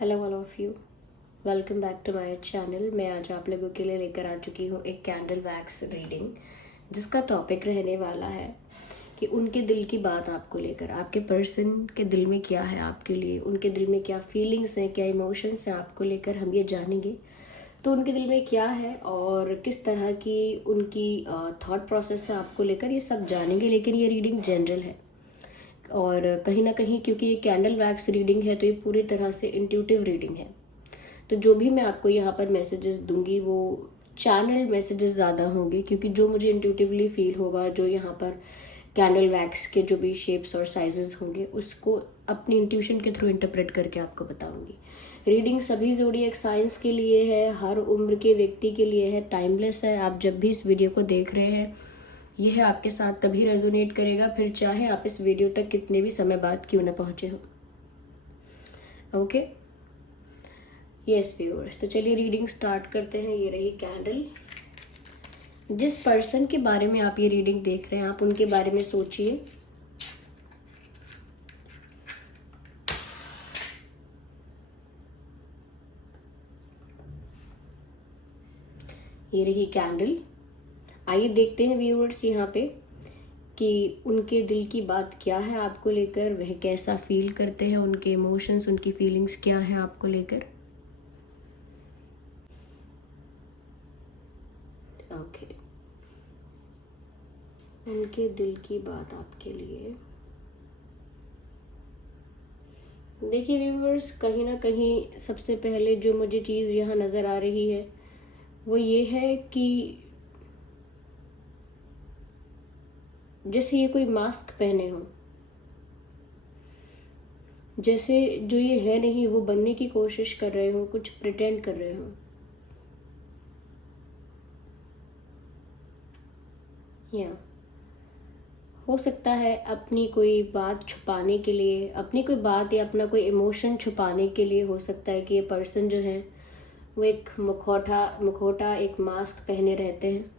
Hello all of you, welcome back to my channel. मैं आज आप लोगों के लिए लेकर आ चुकी हूँ एक कैंडल वैक्स रीडिंग, जिसका टॉपिक रहने वाला है कि उनके दिल की बात आपको लेकर, आपके पर्सन के दिल में क्या है आपके लिए, उनके दिल में क्या फीलिंग्स हैं, क्या इमोशंस हैं आपको लेकर, हम ये जानेंगे। तो उनके दिल में क्या है और किस तरह की उनकी थॉट प्रोसेस है आपको लेकर, ये सब जानेंगे। लेकिन ये रीडिंग जनरल है और कहीं ना कहीं क्योंकि ये कैंडल वैक्स रीडिंग है तो ये पूरी तरह से इंट्यूटिव रीडिंग है। तो जो भी मैं आपको यहाँ पर मैसेजेस दूंगी वो चैनल मैसेजेस ज़्यादा होंगे, क्योंकि जो मुझे इंट्यूटिवली फील होगा, जो यहाँ पर कैंडल वैक्स के जो भी शेप्स और साइजेस होंगे उसको अपनी इंट्यूशन के थ्रू इंटरप्रेट करके आपको बताऊंगी। रीडिंग सभी ज़ोडिएक साइंस के लिए है, हर उम्र के व्यक्ति के लिए है, टाइमलेस है। आप जब भी इस वीडियो को देख रहे हैं यह आपके साथ तभी रेजोनेट करेगा, फिर चाहे आप इस वीडियो तक कितने भी समय बाद क्यों ना पहुंचे हो। ओके, यस व्यूअर्स, तो चलिए रीडिंग स्टार्ट करते हैं। ये रही कैंडल। जिस पर्सन के बारे में आप ये रीडिंग देख रहे हैं, आप उनके बारे में सोचिए। ये रही कैंडल। आइए देखते हैं व्यूअर्स यहाँ पे कि उनके दिल की बात क्या है आपको लेकर, वह कैसा फील करते हैं, उनके इमोशंस, उनकी फीलिंग्स क्या है आपको लेकर। ओके, उनके दिल की बात आपके लिए। देखिए व्यूवर्स, कहीं ना कहीं सबसे पहले जो मुझे चीज़ यहाँ नज़र आ रही है वो ये है कि जैसे ये कोई मास्क पहने हो, जैसे जो ये है नहीं वो बनने की कोशिश कर रहे हो, कुछ प्रिटेंड कर रहे हो। या हो सकता है अपनी कोई बात छुपाने के लिए, अपनी कोई बात या अपना कोई इमोशन छुपाने के लिए, हो सकता है कि ये पर्सन जो है वो एक मुखौटा एक मास्क पहने रहते हैं,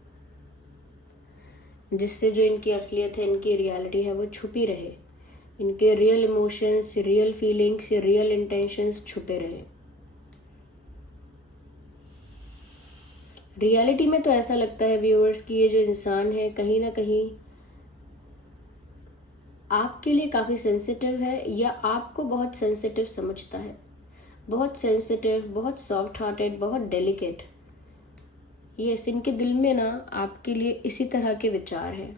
जिससे जो इनकी असलियत है, इनकी रियलिटी है वो छुपी रहे, इनके real emotions, real feelings, real intentions छुपे रहे। रियलिटी में तो ऐसा लगता है व्यूअर्स कि ये जो इंसान है कहीं ना कहीं आपके लिए काफ़ी सेंसिटिव है, या आपको बहुत सेंसिटिव समझता है, बहुत सेंसिटिव, बहुत सॉफ्ट हार्टेड, बहुत डेलिकेट। यस, इनके दिल में ना आपके लिए इसी तरह के विचार हैं,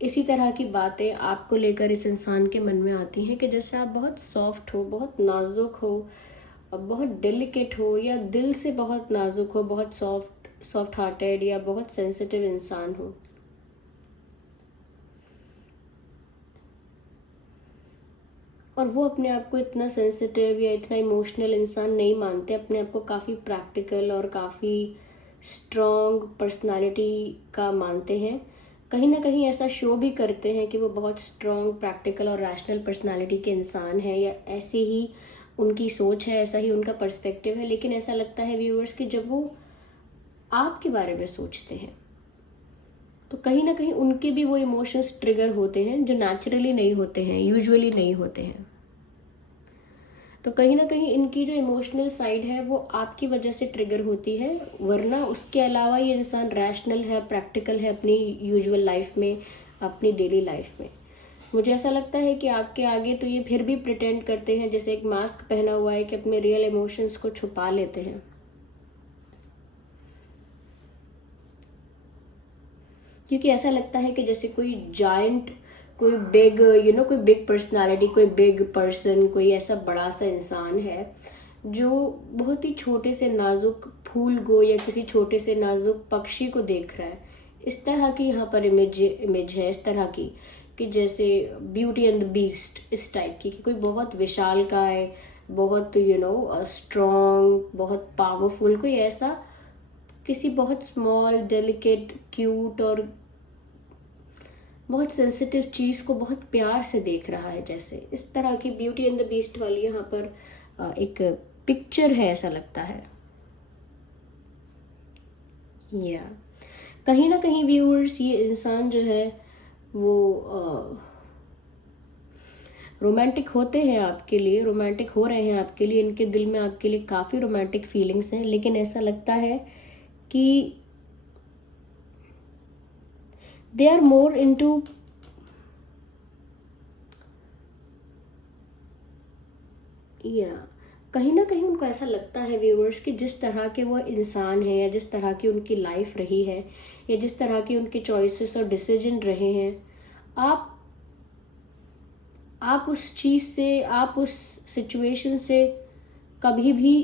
इसी तरह की बातें आपको लेकर इस इंसान के मन में आती हैं कि जैसे आप बहुत सॉफ्ट हो, बहुत नाजुक हो, बहुत डेलिकेट हो, या दिल से बहुत नाजुक हो, बहुत सॉफ्ट हार्टेड या बहुत सेंसिटिव इंसान हो। और वो अपने आप को इतना सेंसिटिव या इतना इमोशनल इंसान नहीं मानते, अपने आप को काफ़ी प्रैक्टिकल और काफ़ी स्ट्रॉन्ग पर्सनालिटी का मानते हैं। कहीं ना कहीं ऐसा शो भी करते हैं कि वो बहुत स्ट्रॉन्ग, प्रैक्टिकल और रैशनल पर्सनालिटी के इंसान है, या ऐसे ही उनकी सोच है, ऐसा ही उनका पर्सपेक्टिव है। लेकिन ऐसा लगता है व्यूअर्स कि जब वो आपके बारे में सोचते हैं तो कहीं ना कहीं उनके भी वो इमोशंस ट्रिगर होते हैं जो नेचुरली नहीं होते हैं, यूजुअली नहीं होते हैं। तो कहीं ना कहीं इनकी जो इमोशनल साइड है वो आपकी वजह से ट्रिगर होती है, वरना उसके अलावा ये इंसान रैशनल है, प्रैक्टिकल है अपनी यूजुअल लाइफ में, अपनी डेली लाइफ में। मुझे ऐसा लगता है कि आपके आगे तो ये फिर भी प्रिटेंड करते हैं, जैसे एक मास्क पहना हुआ है, कि अपने रियल इमोशंस को छुपा लेते हैं। क्योंकि ऐसा लगता है कि जैसे कोई जायंट, कोई बिग कोई बिग पर्सनालिटी, कोई बिग पर्सन, कोई ऐसा बड़ा सा इंसान है जो बहुत ही छोटे से नाजुक फूल को या किसी छोटे से नाजुक पक्षी को देख रहा है। इस तरह की यहाँ पर इमेज है, इस तरह की कि जैसे ब्यूटी एंड द बीस्ट, इस टाइप की कि कोई बहुत विशालकाय, बहुत स्ट्रॉन्ग, बहुत पावरफुल, कोई ऐसा किसी बहुत स्मॉल, डेलिकेट, क्यूट और बहुत सेंसिटिव चीज़ को बहुत प्यार से देख रहा है। जैसे इस तरह की ब्यूटी एंड द बीस्ट वाली यहाँ पर एक पिक्चर है, ऐसा लगता है। या कहीं ना कहीं व्यूअर्स, ये इंसान जो है वो रोमांटिक होते हैं आपके लिए, रोमांटिक हो रहे हैं आपके लिए, इनके दिल में आपके लिए काफ़ी रोमांटिक फीलिंग्स हैं, लेकिन ऐसा लगता है कि दे आर मोर इनटू या कहीं ना कहीं उनको ऐसा लगता है व्यूअर्स कि जिस तरह के वो इंसान है, या जिस तरह की उनकी लाइफ रही है, या जिस तरह की उनके चॉइसेस और डिसीजन रहे हैं, आप उस चीज़ से, आप उस सिचुएशन से कभी भी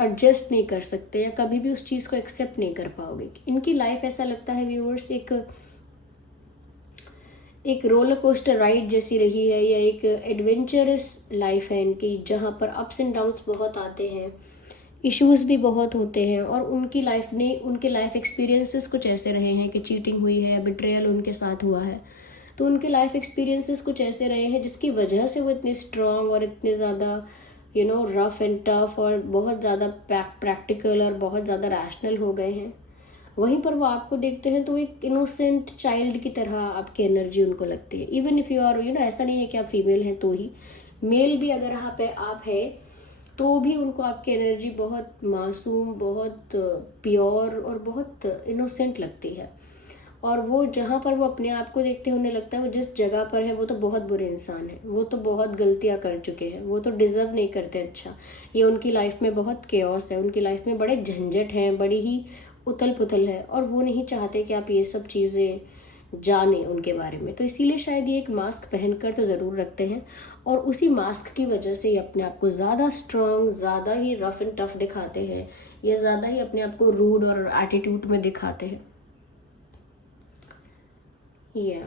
एडजस्ट नहीं कर सकते, या कभी भी उस चीज़ को एक्सेप्ट नहीं कर पाओगे। इनकी लाइफ ऐसा लगता है व्यूअर्स एक रोलर कोस्टर राइड जैसी रही है, या एक एडवेंचरस लाइफ है इनकी, जहाँ पर अप्स एंड डाउन्स बहुत आते हैं, इश्यूज भी बहुत होते हैं। और उनकी लाइफ एक्सपीरियंसेस कुछ ऐसे रहे हैं कि चीटिंग हुई है, बिट्रेयल उनके साथ हुआ है, तो उनके लाइफ एक्सपीरियंसेस कुछ ऐसे रहे हैं जिसकी वजह से वो इतने स्ट्रांग और इतने ज़्यादा रफ एंड टफ और बहुत ज़्यादा प्रैक्टिकल और बहुत ज़्यादा रैशनल हो गए हैं। वहीं पर वो आपको देखते हैं तो एक इनोसेंट चाइल्ड की तरह आपकी एनर्जी उनको लगती है। इवन इफ़ यू आर ऐसा नहीं है कि आप फीमेल हैं तो ही, मेल भी अगर आप है तो भी उनको आपकी एनर्जी बहुत मासूम, बहुत प्योर और बहुत इनोसेंट लगती है। और वो जहाँ पर वो अपने आप को देखते हैं, उन्हें लगता है वो जिस जगह पर है वो तो बहुत बुरे इंसान है, वो तो बहुत गलतियाँ कर चुके हैं, वो तो डिजर्व नहीं करते अच्छा। ये उनकी लाइफ में बहुत केओस है, उनकी लाइफ में बड़े झंझट हैं, बड़ी ही उथल पुथल है, और वो नहीं चाहते कि आप ये सब चीज़ें जाने उनके बारे में। तो इसीलिए शायद ये एक मास्क पहनकर तो ज़रूर रखते हैं, और उसी मास्क की वजह से ये अपने आप को ज़्यादा स्ट्रांग, ज़्यादा ही रफ एंड टफ दिखाते हैं, या ज़्यादा ही अपने आप को रूड और एटीट्यूड में दिखाते हैं। या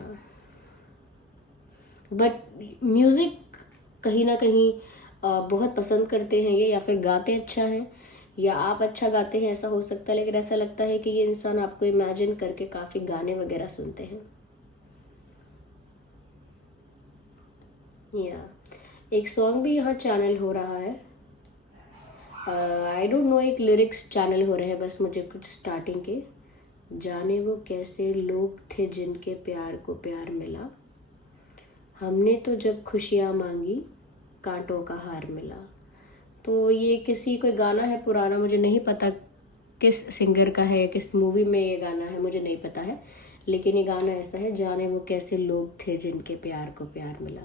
बट म्यूज़िक कहीं ना कहीं बहुत पसंद करते हैं ये, या फिर गाते अच्छा हैं, या आप अच्छा गाते हैं, ऐसा हो सकता है। लेकिन ऐसा लगता है कि ये इंसान आपको इमेजिन करके काफ़ी गाने वगैरह सुनते हैं। या एक सॉन्ग भी यहाँ चैनल हो रहा है, आई डोंट नो, एक लिरिक्स चैनल हो रहे हैं बस मुझे कुछ स्टार्टिंग के। जाने वो कैसे लोग थे जिनके प्यार को प्यार मिला, हमने तो जब खुशियाँ मांगी कांटों का हार मिला। तो ये किसी कोई गाना है पुराना, मुझे नहीं पता किस सिंगर का है, किस मूवी में ये गाना है, मुझे नहीं पता है, लेकिन ये गाना ऐसा है, जाने वो कैसे लोग थे जिनके प्यार को प्यार मिला।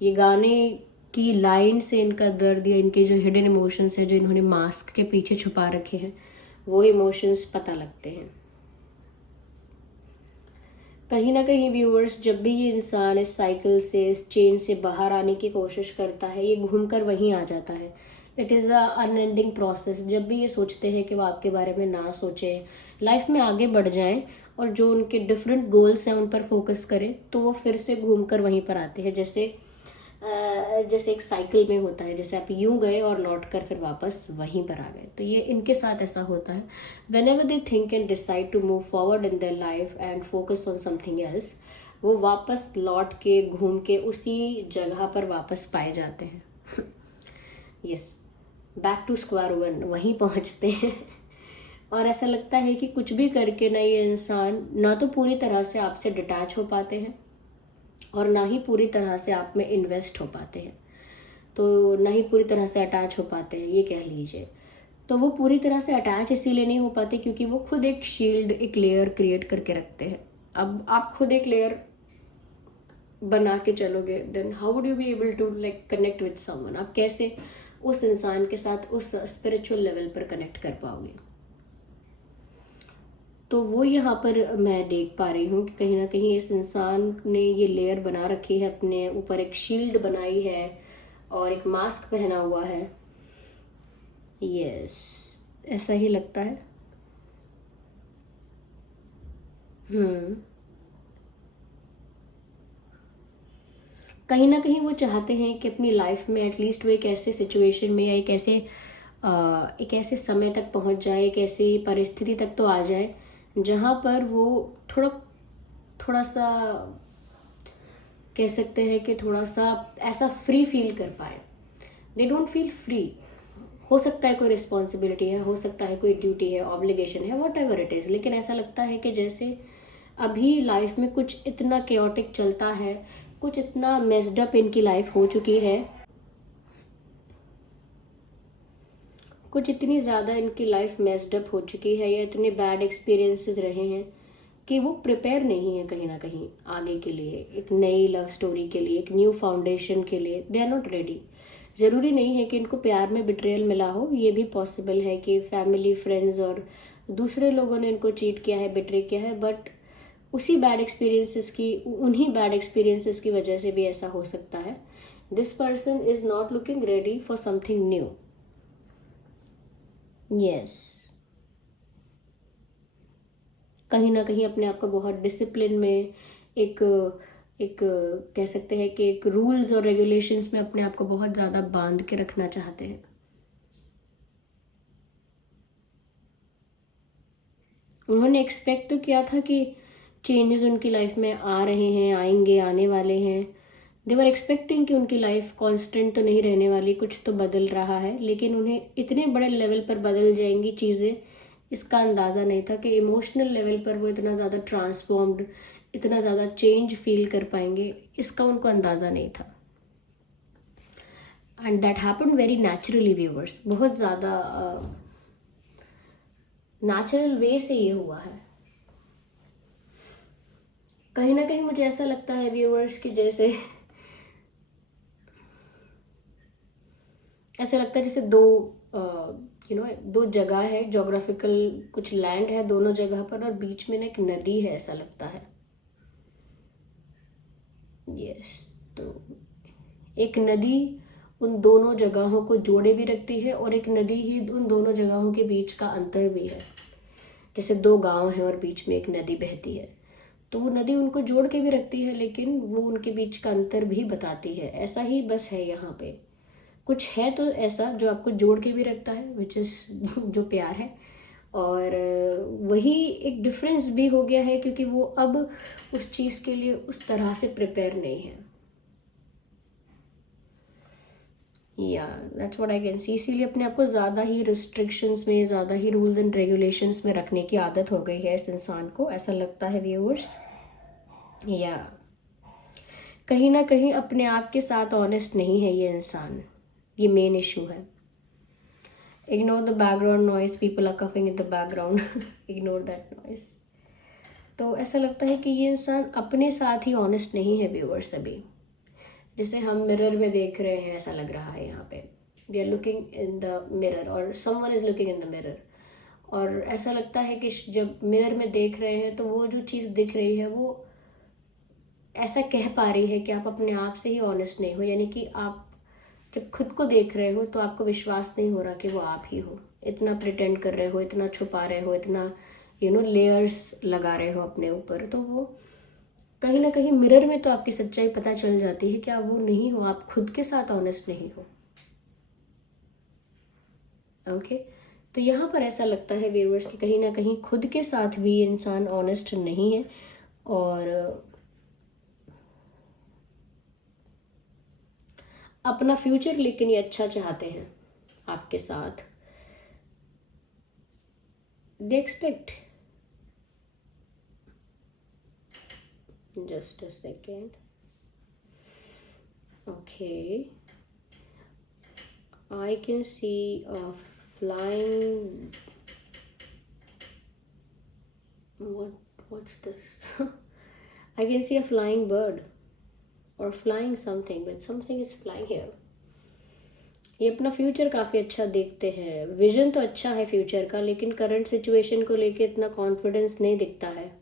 ये गाने की लाइन से इनका दर्द, या इनके जो हिडन इमोशंस है, जो इन्होंने मास्क के पीछे छुपा रखे हैं, वो इमोशंस पता लगते हैं। कहीं ना कहीं व्यूअर्स, जब भी ये इंसान इस साइकिल से, इस चेन से बाहर आने की कोशिश करता है, ये घूमकर वहीं आ जाता है। It is a unending process. जब भी ये सोचते हैं कि वो आपके बारे में ना सोचें, लाइफ में आगे बढ़ जाएं, और जो उनके डिफरेंट गोल्स हैं उन पर फोकस करें, तो वो फिर से घूमकर वहीं पर आते हैं। जैसे एक साइकिल में होता है, जैसे आप यूं गए और लौट कर फिर वापस वहीं पर आ गए। तो ये इनके साथ ऐसा होता है। Whenever they think and decide to move forward in their life and focus on something else, वो वापस लौट के, घूम के उसी जगह पर वापस पाए जाते हैं। Yes, back to square one, वहीं पहुंचते हैं। और ऐसा लगता है कि कुछ भी करके ना ये इंसान ना तो पूरी तरह से आपसे डिटैच हो पाते हैं, और ना ही पूरी तरह से आप में इन्वेस्ट हो पाते हैं, तो ना ही पूरी तरह से अटैच हो पाते हैं, ये कह लीजिए। तो वो पूरी तरह से अटैच इसीलिए नहीं हो पाते क्योंकि वो खुद एक शील्ड, एक लेयर क्रिएट करके रखते हैं। अब आप खुद एक लेयर बना के चलोगे, then how would you be able to like connect with someone? आप कैसे उस इंसान के साथ उस स्पिरिचुअल लेवल पर कनेक्ट कर पाओगे? तो वो यहाँ पर मैं देख पा रही हूँ कि कहीं ना कहीं इस इंसान ने ये लेयर बना रखी है, अपने ऊपर एक शील्ड बनाई है और एक मास्क पहना हुआ है। यस, ऐसा ही लगता है। कहीं ना कहीं वो चाहते हैं कि अपनी लाइफ में एटलीस्ट वो एक ऐसे सिचुएशन में, या एक ऐसे समय तक पहुंच जाए, एक ऐसी परिस्थिति तक तो आ जाए जहाँ पर वो थोड़ा सा कह सकते हैं कि थोड़ा सा ऐसा फ्री फील कर पाए। They don't feel free. हो सकता है कोई रिस्पॉन्सिबिलिटी है, हो सकता है कोई ड्यूटी है, ऑब्लिगेशन है, वॉट एवर इट इज़, लेकिन ऐसा लगता है कि जैसे अभी लाइफ में कुछ इतना केओटिक चलता है, कुछ इतना मेस्ड अप इनकी लाइफ हो चुकी है, कुछ इतनी ज़्यादा इनकी लाइफ मेस्ड अप हो चुकी है, या इतने बैड एक्सपीरियंसेस रहे हैं कि वो प्रिपेयर नहीं है कहीं ना कहीं आगे के लिए, एक नई लव स्टोरी के लिए, एक न्यू फाउंडेशन के लिए। They are not ready. ज़रूरी नहीं है कि इनको प्यार में बिट्रेयल मिला हो, ये भी पॉसिबल है कि फैमिली, फ्रेंड्स और दूसरे लोगों ने इनको चीट किया है, बिट्रे किया है, बट उन्हीं बैड एक्सपीरियंसेस की वजह से भी ऐसा हो सकता है। This person is not looking ready for something new. Yes, कहीं ना कहीं अपने आप को बहुत डिसिप्लिन में, एक एक कह सकते हैं कि एक रूल्स और रेगुलेशंस में अपने आप को बहुत ज़्यादा बांध के रखना चाहते हैं। उन्होंने एक्सपेक्ट तो किया था कि चेंजेस उनकी लाइफ में आ रहे हैं, आएंगे, आने वाले हैं। दे वर एक्सपेक्टिंग कि उनकी लाइफ कांस्टेंट तो नहीं रहने वाली, कुछ तो बदल रहा है, लेकिन उन्हें इतने बड़े लेवल पर बदल जाएंगी चीज़ें, इसका अंदाज़ा नहीं था कि इमोशनल लेवल पर वो इतना ज़्यादा ट्रांसफॉर्म्ड, इतना ज़्यादा चेंज फील कर पाएंगे, इसका उनको अंदाज़ा नहीं था। And that happen very naturally viewers, बहुत ज़्यादा नेचुरल वे से ये हुआ है। कहीं ना कहीं मुझे ऐसा लगता है व्यूवर्स कि जैसे ऐसा लगता है जैसे दो जगह है, जोग्राफिकल कुछ लैंड है दोनों जगह पर, और बीच में ना एक नदी है, ऐसा लगता है। यस, तो एक नदी उन दोनों जगहों को जोड़े भी रखती है, और एक नदी ही उन दोनों जगहों के बीच का अंतर भी है। जैसे दो गांव हैं और बीच में एक नदी बहती है, तो वो नदी उनको जोड़ के भी रखती है, लेकिन वो उनके बीच का अंतर भी बताती है। ऐसा ही बस है यहाँ पे, कुछ है तो ऐसा जो आपको जोड़ के भी रखता है, विच इज़ जो प्यार है। और वही एक डिफरेंस भी हो गया है, क्योंकि वो अब उस चीज़ के लिए उस तरह से प्रिपेयर नहीं है। या that's what I can see. इसीलिए अपने आप को ज़्यादा ही रिस्ट्रिक्शंस में, ज़्यादा ही रूल्स एंड रेगुलेशंस में रखने की आदत हो गई है इस इंसान को, ऐसा लगता है व्यूअर्स। या कहीं ना कहीं अपने आप के साथ ऑनेस्ट नहीं है ये इंसान, ये मेन इशू है। Ignore the background noise, people are coughing in the background, ignore that noise. तो ऐसा लगता है कि ये इंसान अपने साथ ही ऑनेस्ट नहीं है व्यूअर्स अभी। जैसे हम मिरर में देख रहे हैं, ऐसा लग रहा है यहाँ पे, they are looking in the mirror और someone is looking in the mirror, और ऐसा लगता है कि जब मिरर में देख रहे हैं तो वो जो चीज़ दिख रही है वो ऐसा कह पा रही है कि आप अपने आप से ही ऑनेस्ट नहीं हो। यानी कि आप जब खुद को देख रहे हो तो आपको विश्वास नहीं हो रहा कि वो आप ही हो, इतना प्रिटेंड कर रहे हो, इतना छुपा रहे हो, इतना लेयर्स लगा रहे हो अपने ऊपर। तो वो कहीं ना कहीं मिरर में तो आपकी सच्चाई पता चल जाती है कि आप वो नहीं हो, आप खुद के साथ ऑनेस्ट नहीं हो। ओके तो यहाँ पर ऐसा लगता है व्यूअर्स कि कहीं ना कहीं खुद के साथ भी इंसान ऑनेस्ट नहीं है, और अपना फ्यूचर लेकिन ये अच्छा चाहते हैं आपके साथ। They expect, just a second, okay, I can see a flying, what's this? I can see a flying bird or flying something, but something is flying here. ये अपना फ्यूचर काफ़ी अच्छा देखते हैं, विजन तो अच्छा है फ्यूचर का, लेकिन करंट सिचुएशन को लेके इतना कॉन्फिडेंस नहीं दिखता है।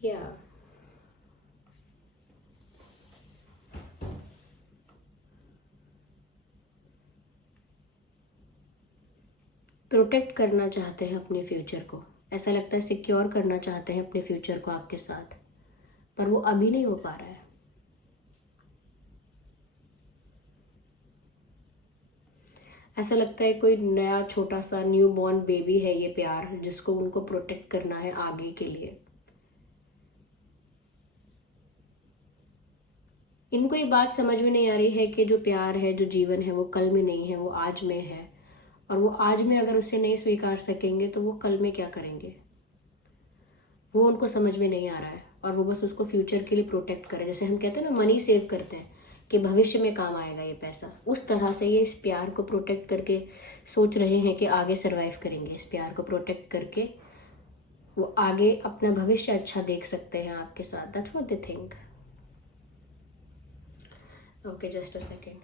या प्रोटेक्ट करना चाहते हैं अपने फ्यूचर को, ऐसा लगता है सिक्योर करना चाहते हैं अपने फ्यूचर को आपके साथ, पर वो अभी नहीं हो पा रहा है। ऐसा लगता है कोई नया छोटा सा न्यू बॉर्न बेबी है ये प्यार, जिसको उनको प्रोटेक्ट करना है आगे के लिए। इनको ये बात समझ में नहीं आ रही है कि जो प्यार है, जो जीवन है, वो कल में नहीं है, वो आज में है। और वो आज में अगर उसे नहीं स्वीकार सकेंगे तो वो कल में क्या करेंगे, वो उनको समझ में नहीं आ रहा है। और वो बस उसको फ्यूचर के लिए प्रोटेक्ट करे, जैसे हम कहते हैं ना मनी सेव करते हैं कि भविष्य में काम आएगा ये पैसा, उस तरह से ये इस प्यार को प्रोटेक्ट करके सोच रहे हैं कि आगे सरवाइव करेंगे। इस प्यार को प्रोटेक्ट करके वो आगे अपना भविष्य अच्छा देख सकते हैं आपके साथ। That's what they think. Okay, just a second,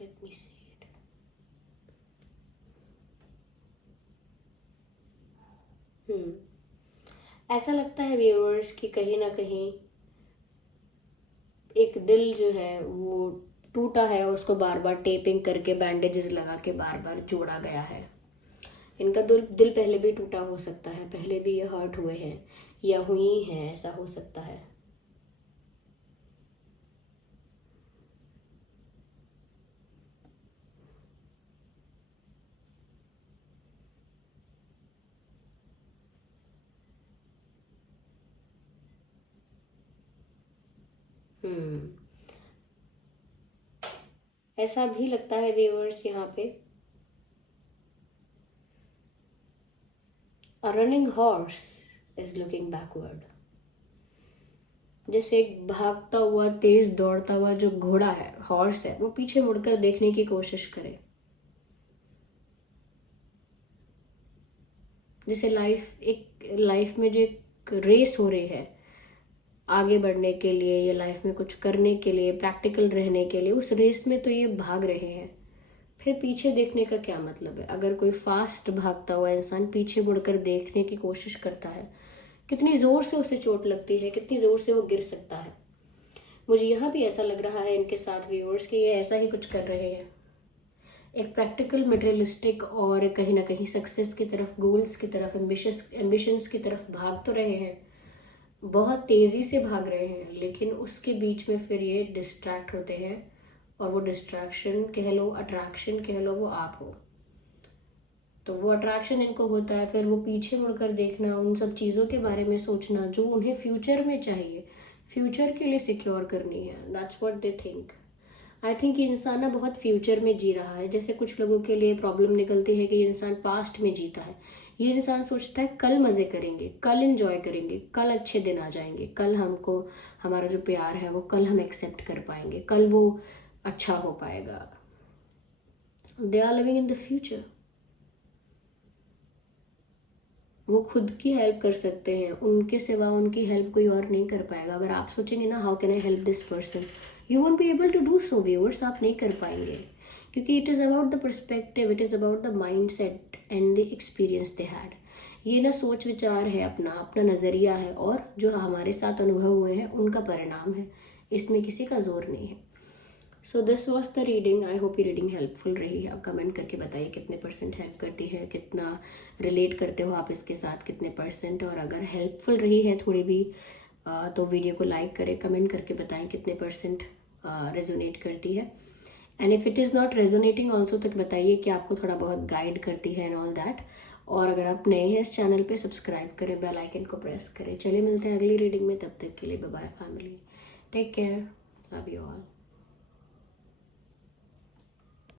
let me see it. ऐसा लगता है व्यूअर्स कि कहीं ना कहीं एक दिल जो है वो टूटा है, उसको बार बार टेपिंग करके, बैंडेजेस लगा के बार बार जोड़ा गया है। इनका दिल दिल पहले भी टूटा हो सकता है, पहले भी ये हर्ट हुए हैं या हुई हैं, ऐसा हो सकता है। हम्म ऐसा भी लगता है व्यूअर्स यहाँ पे, अ running horse is looking backward. जैसे एक भागता हुआ, तेज दौड़ता हुआ जो घोड़ा है, हॉर्स है, वो पीछे मुड़कर देखने की कोशिश करे। जैसे लाइफ में जो एक रेस हो रही है आगे बढ़ने के लिए या लाइफ में कुछ करने के लिए, प्रैक्टिकल रहने के लिए, उस रेस में तो ये भाग रहे हैं। फिर पीछे देखने का क्या मतलब है? अगर कोई फास्ट भागता हुआ इंसान पीछे मुड़कर देखने की कोशिश करता है, कितनी जोर से उसे चोट लगती है, कितनी जोर से वो गिर सकता है। मुझे यहाँ भी ऐसा लग रहा है इनके साथ व्यूअर्स कि ये ऐसा ही कुछ कर रहे हैं। एक प्रैक्टिकल, मटेरियलिस्टिक और एक कहीं ना कहीं सक्सेस की तरफ, गोल्स की तरफ, एम्बिशंस की तरफ भाग तो रहे हैं, बहुत तेजी से भाग रहे हैं, लेकिन उसके बीच में फिर ये डिस्ट्रैक्ट होते हैं। और वो डिस्ट्रैक्शन कह लो, अट्रैक्शन कह लो, वो आप हो। तो वो अट्रैक्शन इनको होता है, फिर वो पीछे मुड़कर देखना, उन सब चीज़ों के बारे में सोचना जो उन्हें फ्यूचर में चाहिए, फ्यूचर के लिए सिक्योर करनी है। That's what they think. I think ये इंसान ना बहुत फ्यूचर में जी रहा है। जैसे कुछ लोगों के लिए प्रॉब्लम निकलती है कि ये इंसान पास्ट में जीता है, ये इंसान सोचता है कल मज़े करेंगे, कल एंजॉय करेंगे, कल अच्छे दिन आ जाएंगे, कल हमको हमारा जो प्यार है वो कल हम एक्सेप्ट कर पाएंगे, कल वो अच्छा हो पाएगा। They are living in the future. वो खुद की हेल्प कर सकते हैं, उनके सिवा उनकी हेल्प कोई और नहीं कर पाएगा। अगर आप सोचेंगे ना how can I help this person, you won't be able to do so viewers, आप नहीं कर पाएंगे। क्योंकि it is about the perspective, it is about the mindset and the experience they had. ये ना सोच विचार है, अपना अपना नज़रिया है, और जो हमारे साथ अनुभव हुए हैं उनका परिणाम है, इसमें किसी का जोर नहीं है। So this was the reading. I hope ये रीडिंग हेल्पफुल रही है। आप कमेंट करके बताइए कितने % हेल्प करती है, कितना रिलेट करते हो आप इसके साथ, कितने %। और अगर हेल्पफुल रही है थोड़ी भी तो वीडियो को लाइक करें, कमेंट करके बताएं कितने % रेजोनेट करती है। And if it is not resonating also, तो बताइए कि आपको थोड़ा बहुत गाइड करती है एंड ऑल दैट। और अगर आप नए हैं इस चैनल पे, सब्सक्राइब करें, बेल आइकन को प्रेस करें। चलिए मिलते हैं अगली रीडिंग में, तब तक के लिए bye bye family, take care, love you all.